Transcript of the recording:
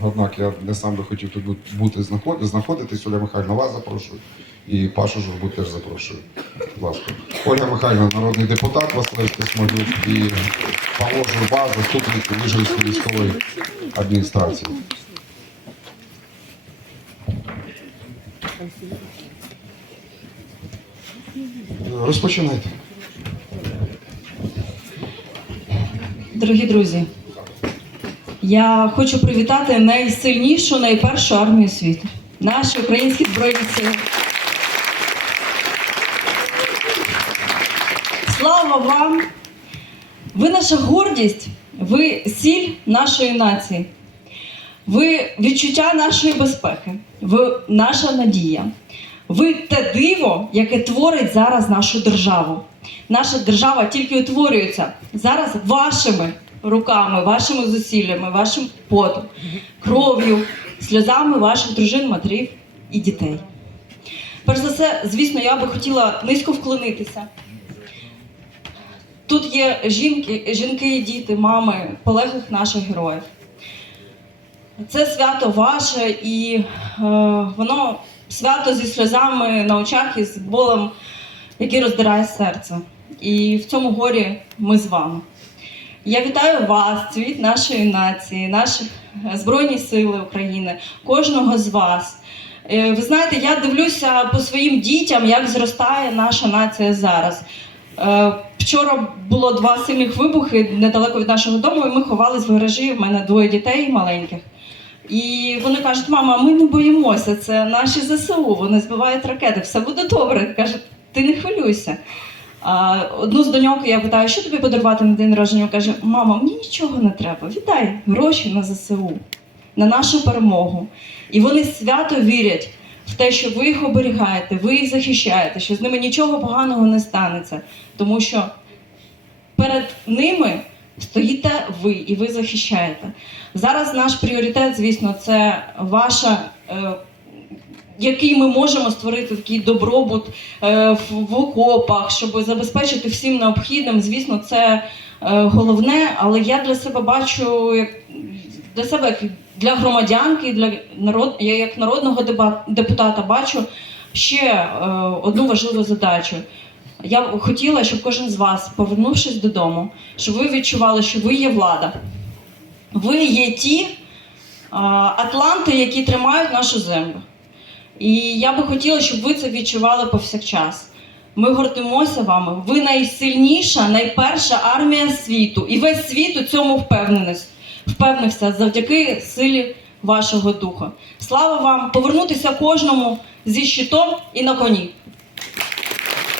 Однак я не сам би хотів тут бути знаход- знаходитись. Ольга Михайлівна, вас запрошую. І Пашу Журбу теж запрошую. Будь ласка. Ольга Михайлівна, народний депутат Василевський Смолюк і Павло Журба, заступник Вижгородської військової адміністрації. Розпочинайте. Дорогі друзі, я хочу привітати найсильнішу, найпершу армію світу. Наші українські збройні сили. Слава вам! Ви наша гордість, ви сіль нашої нації, ви відчуття нашої безпеки, ви наша надія. Ви те диво, яке творить зараз нашу державу. Наша держава тільки утворюється зараз вашими руками, вашими зусиллями, вашим потом, кров'ю, сльозами ваших дружин, матерів і дітей. Перш за все, звісно, я би хотіла низько вклонитися. Тут є жінки, жінки, діти, мами, полеглих наших героїв. Це свято ваше, і е, воно свято зі сльозами на очах і з болем, який роздирає серце. І в цьому горі ми з вами. Я вітаю вас, цвіт нашої нації, наших е, Збройні Сили України, кожного з вас. Е, Ви знаєте, я дивлюся по своїм дітям, як зростає наша нація зараз. Е, Вчора було два сильних вибухи недалеко від нашого дому, і ми ховались в гаражі. У мене двоє дітей маленьких. І вони кажуть, мама, ми не боїмося, це наші ЗСУ, вони збивають ракети, все буде добре. Каже, ти не хвилюйся. Одну з доньок я питаю, що тобі подарувати на день народження? Каже, мама, мені нічого не треба. Віддай гроші на ЗСУ, на нашу перемогу. І вони свято вірять в те, що ви їх оберігаєте, ви їх захищаєте, що з ними нічого поганого не станеться, тому що перед ними стоїте ви і ви захищаєте. Зараз наш пріоритет, звісно, це ваша. Е, який ми можемо створити такий добробут е, в, окопах, щоб забезпечити всім необхідним. Звісно, це е, головне, але я для себе бачу як для себе, як для громадянки, для народ, я як народного депутата бачу ще е, одну важливу задачу. Я хотіла, щоб кожен з вас, повернувшись додому, щоб ви відчували, що ви є влада. Ви є ті атланти, які тримають нашу землю. І я би хотіла, щоб ви це відчували повсякчас. Ми гордимося вами. Ви найсильніша, найперша армія світу. І весь світ у цьому впевнився завдяки силі вашого духа. Слава вам! Повернутися кожному зі щитом і на коні.